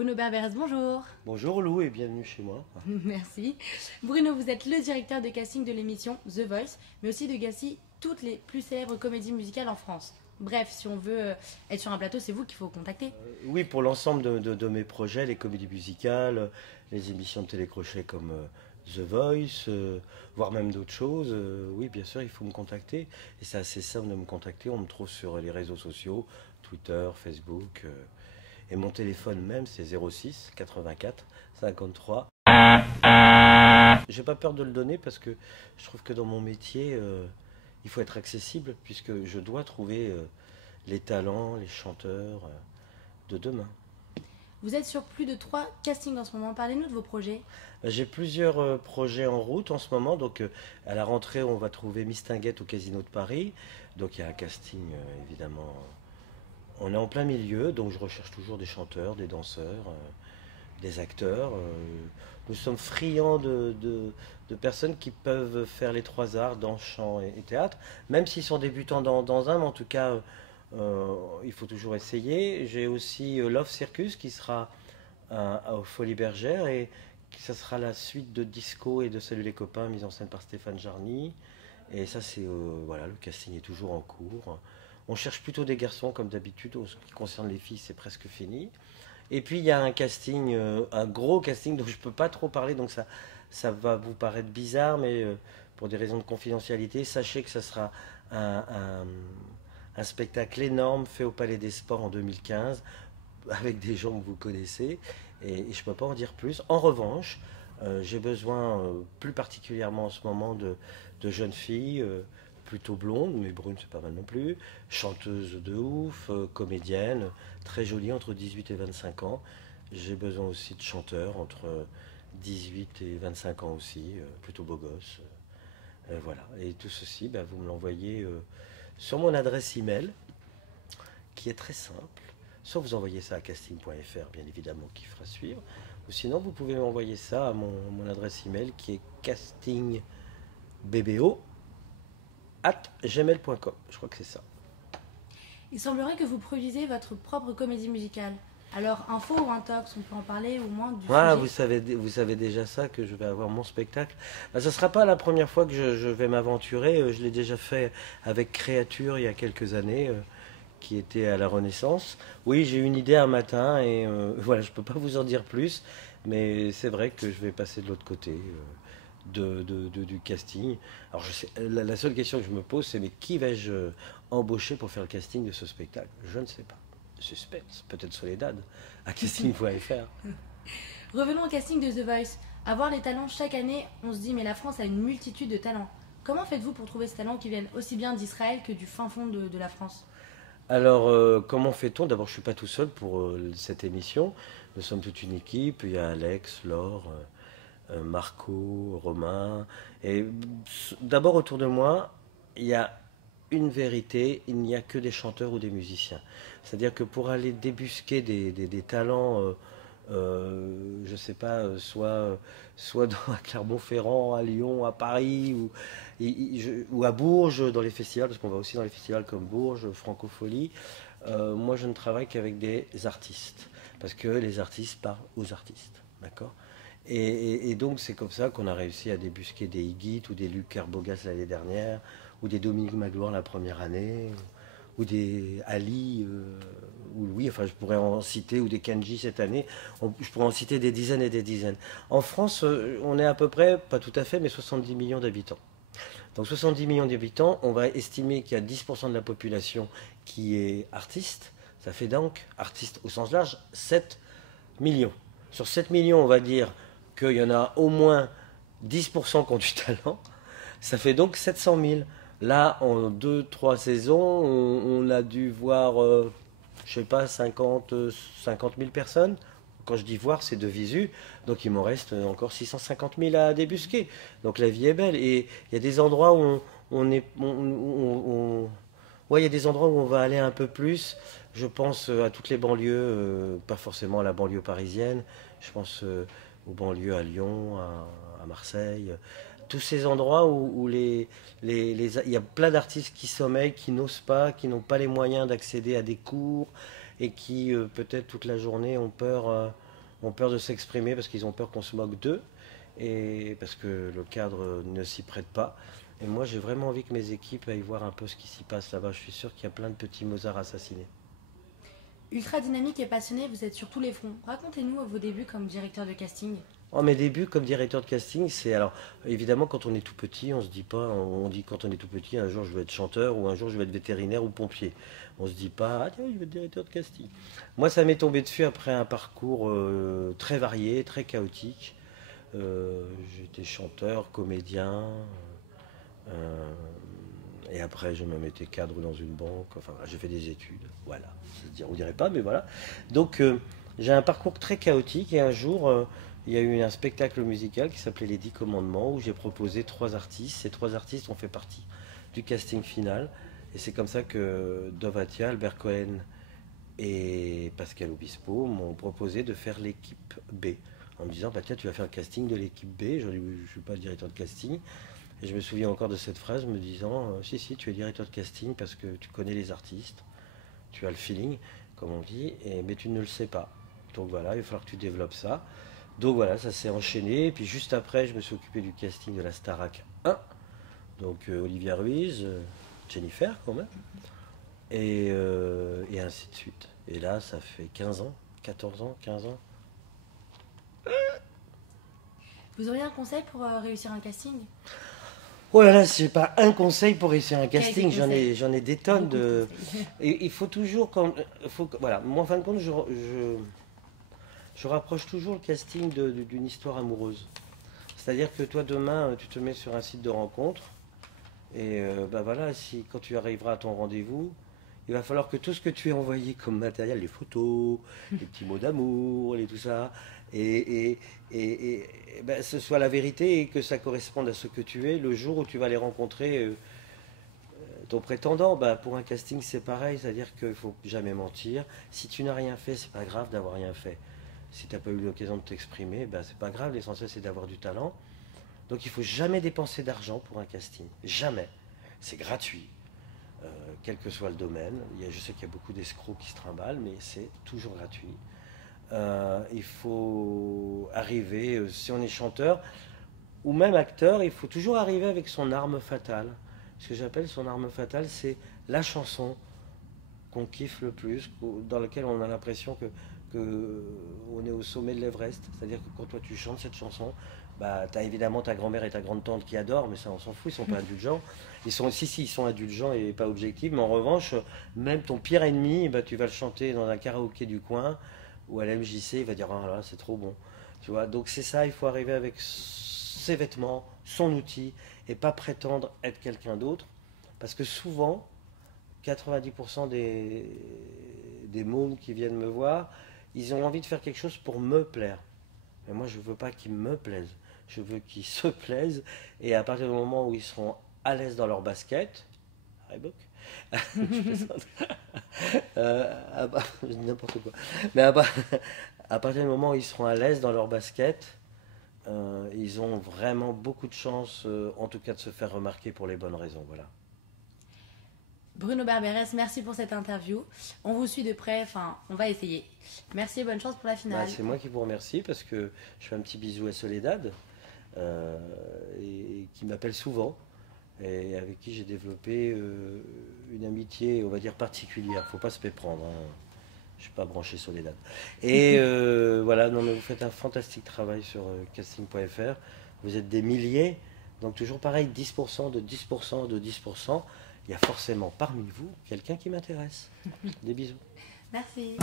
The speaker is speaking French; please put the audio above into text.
Bruno Berberès, bonjour. Bonjour Lou et bienvenue chez moi. Merci. Bruno, vous êtes le directeur de casting de l'émission The Voice, mais aussi de Gassi, toutes les plus célèbres comédies musicales en France. Bref, si on veut être sur un plateau, c'est vous qu'il faut contacter. Oui, pour l'ensemble de mes projets, les comédies musicales, les émissions de télécrochet comme The Voice, voire même d'autres choses, oui, bien sûr, il faut me contacter. Et c'est assez simple de me contacter. On me trouve sur les réseaux sociaux, Twitter, Facebook. Et mon téléphone même, c'est 06 84 53. J'ai pas peur de le donner parce que je trouve que dans mon métier, il faut être accessible puisque je dois trouver les talents, les chanteurs de demain. Vous êtes sur plus de 3 castings en ce moment. Parlez-nous de vos projets. J'ai plusieurs projets en route en ce moment. Donc à la rentrée, on va trouver Mistinguett au Casino de Paris. Donc il y a un casting évidemment. On est en plein milieu, donc je recherche toujours des chanteurs, des danseurs, des acteurs. Nous sommes friands de personnes qui peuvent faire les trois arts, danse, chant et théâtre, même s'ils sont débutants dans un, mais en tout cas, il faut toujours essayer. J'ai aussi Love Circus qui sera aux Folies Bergères et ça sera la suite de Disco et de Salut les copains, mise en scène par Stéphane Jarny. Et ça, c'est voilà, le casting est toujours en cours. On cherche plutôt des garçons comme d'habitude. En ce qui concerne les filles, c'est presque fini. Et puis il y a un casting, un gros casting dont je ne peux pas trop parler, donc ça va vous paraître bizarre, mais pour des raisons de confidentialité, sachez que ça sera un, un- un spectacle énorme fait au Palais des Sports en 2015, avec des gens que vous connaissez, et je ne peux pas en dire plus. En revanche, j'ai besoin, plus particulièrement en ce moment, de jeunes filles, plutôt blondes, mais brunes c'est pas mal non plus, chanteuses de ouf, comédiennes, très jolies entre 18 et 25 ans. J'ai besoin aussi de chanteurs entre 18 et 25 ans aussi, plutôt beaux gosses. Voilà. Et tout ceci, bah, vous me l'envoyez sur mon adresse email, qui est très simple. Soit vous envoyez ça à casting.fr, bien évidemment, qui fera suivre. Ou sinon, vous pouvez m'envoyer ça à mon adresse email, qui est castingbbo@gmail.com. Je crois que c'est ça. Il semblerait que vous produisez votre propre comédie musicale. Alors, info ou intox, on peut en parler au moins du Ah, sujet. vous savez déjà ça, que je vais avoir mon spectacle. Bah, ce ne sera pas la première fois que je vais m'aventurer. Je l'ai déjà fait avec Créature il y a quelques années, qui était à la Renaissance. Oui, j'ai eu une idée un matin et voilà, je ne peux pas vous en dire plus, mais c'est vrai que je vais passer de l'autre côté du casting. Alors, la seule question que je me pose, c'est mais qui vais-je embaucher pour faire le casting de ce spectacle? Je ne sais pas. Suspense, peut-être Soledad, à casting.fr. Revenons au casting de The Voice. Avoir les talents chaque année, on se dit mais la France a une multitude de talents. Comment faites-vous pour trouver ces talents qui viennent aussi bien d'Israël que du fin fond de la France? Alors, comment fait-on? D'abord, je ne suis pas tout seul pour cette émission. Nous sommes toute une équipe. Il y a Alex, Laure, Marco, Romain. Et d'abord, autour de moi, il y a une vérité, il n'y a que des chanteurs ou des musiciens. C'est-à-dire que pour aller débusquer des talents, je ne sais pas, soit à Clermont-Ferrand, à Lyon, à Paris, ou à Bourges, dans les festivals, parce qu'on va aussi dans les festivals comme Bourges, Francofolie, moi je ne travaille qu'avec des artistes, parce que les artistes parlent aux artistes, d'accord? Et donc c'est comme ça qu'on a réussi à débusquer des Higuit ou des Luc Kerbogas l'année dernière, ou des Dominique Magloire la première année, ou des Ali, ou Louis, enfin je pourrais en citer, ou des Kenji cette année, je pourrais en citer des dizaines et des dizaines. En France, on est à peu près, pas tout à fait, mais 70 millions d'habitants. Donc 70 millions d'habitants, on va estimer qu'il y a 10% de la population qui est artiste, ça fait donc, artiste au sens large, 7 millions. Sur 7 millions, on va dire qu'il y en a au moins 10% qui ont du talent, ça fait donc 700 000. Là, en deux trois saisons, on a dû voir, je sais pas, 50 000 personnes. Quand je dis voir, c'est de visu. Donc il m'en reste encore 650 000 à débusquer. Donc la vie est belle. Et il y a des endroits où on est. Ouais, il y a des endroits où on va aller un peu plus. Je pense à toutes les banlieues, pas forcément à la banlieue parisienne. Je pense aux banlieues à Lyon, à Marseille. Tous ces endroits où il y a plein d'artistes qui sommeillent, qui n'osent pas, qui n'ont pas les moyens d'accéder à des cours et qui peut-être toute la journée ont peur. ont peur de s'exprimer parce qu'ils ont peur qu'on se moque d'eux et parce que le cadre ne s'y prête pas. Et moi, j'ai vraiment envie que mes équipes aillent voir un peu ce qui s'y passe là-bas. Je suis sûr qu'il y a plein de petits Mozart assassinés. Ultra dynamique et passionné, vous êtes sur tous les fronts. Racontez-nous vos débuts comme directeur de casting. Oh, mes débuts comme directeur de casting, c'est alors évidemment quand on est tout petit, on se dit pas, on dit quand on est tout petit, un jour je veux être chanteur ou un jour je veux être vétérinaire ou pompier. On se dit pas, ah tiens, je veux être directeur de casting. Moi, ça m'est tombé dessus après un parcours très varié, très chaotique. J'étais chanteur, comédien, euh, et après je me mettais cadre dans une banque. Enfin, j'ai fait des études, voilà. On dirait pas, mais voilà. Donc j'ai un parcours très chaotique et un jour. Il y a eu un spectacle musical qui s'appelait Les 10 Commandements où j'ai proposé 3 artistes. Ces 3 artistes ont fait partie du casting final. Et c'est comme ça que Dovatia, Albert Cohen et Pascal Obispo m'ont proposé de faire l'équipe B. En me disant, bah, tiens, tu vas faire le casting de l'équipe B. Je ne suis pas le directeur de casting. Et je me souviens encore de cette phrase me disant, si, tu es directeur de casting parce que tu connais les artistes, tu as le feeling, comme on dit, mais tu ne le sais pas. Donc voilà, il va falloir que tu développes ça. Donc voilà, ça s'est enchaîné. Et puis juste après, je me suis occupé du casting de la Starac 1. Donc Olivia Ruiz, Jennifer quand même. Et ainsi de suite. Et là, ça fait 15 ans, 14 ans, 15 ans. Vous auriez un conseil pour réussir un casting? Oh là là, c'est pas un conseil pour réussir un casting, j'en ai des tonnes de... Et il faut toujours... Voilà, moi en fin de compte, je rapproche toujours le casting d'une histoire amoureuse. C'est-à-dire que toi, demain, tu te mets sur un site de rencontre. Et bah voilà, quand tu arriveras à ton rendez-vous, il va falloir que tout ce que tu as envoyé comme matériel, les photos, les petits mots d'amour, et tout ça, bah, ce soit la vérité et que ça corresponde à ce que tu es le jour où tu vas aller rencontrer ton prétendant. Bah, pour un casting, c'est pareil, c'est-à-dire qu'il ne faut jamais mentir. Si tu n'as rien fait, c'est pas grave d'avoir rien fait. Si tu n'as pas eu l'occasion de t'exprimer, ben, c'est pas grave, l'essentiel c'est d'avoir du talent. Donc il ne faut jamais dépenser d'argent pour un casting. Jamais. C'est gratuit, quel que soit le domaine. Je sais qu'il y a beaucoup d'escrocs qui se trimballent, mais c'est toujours gratuit. Il faut arriver, si on est chanteur ou même acteur, il faut toujours arriver avec son arme fatale. Ce que j'appelle son arme fatale, c'est la chanson qu'on kiffe le plus, dans laquelle on a l'impression que on est au sommet de l'Everest. C'est-à-dire que quand toi tu chantes cette chanson, bah, tu as évidemment ta grand-mère et ta grande-tante qui adorent, mais ça on s'en fout, ils sont pas indulgents. Ils sont indulgents et pas objectifs, mais en revanche, même ton pire ennemi, bah, tu vas le chanter dans un karaoké du coin ou à la MJC, il va dire ah là c'est trop bon. Tu vois, donc c'est ça, il faut arriver avec ses vêtements, son outil, et pas prétendre être quelqu'un d'autre, parce que souvent, 90% des mômes qui viennent me voir, ils ont envie de faire quelque chose pour me plaire. Mais moi, je ne veux pas qu'ils me plaisent. Je veux qu'ils se plaisent. Et à partir du moment où ils seront à l'aise dans leur basket, Reebok, je dis n'importe quoi. Mais à partir du moment où ils seront à l'aise dans leur basket, ils ont vraiment beaucoup de chance, en tout cas, de se faire remarquer pour les bonnes raisons. Voilà. Bruno Barberes, merci pour cette interview. On vous suit de près, enfin, on va essayer. Merci et bonne chance pour la finale. Bah, c'est moi qui vous remercie parce que je fais un petit bisou à Soledad, et qui m'appelle souvent et avec qui j'ai développé une amitié, on va dire, particulière. Faut pas se méprendre, hein. Je suis pas branché Soledad. Et voilà, non mais vous faites un fantastique travail sur casting.fr. Vous êtes des milliers, donc toujours pareil, 10% de 10% de 10%. Il y a forcément parmi vous quelqu'un qui m'intéresse. Des bisous. Merci.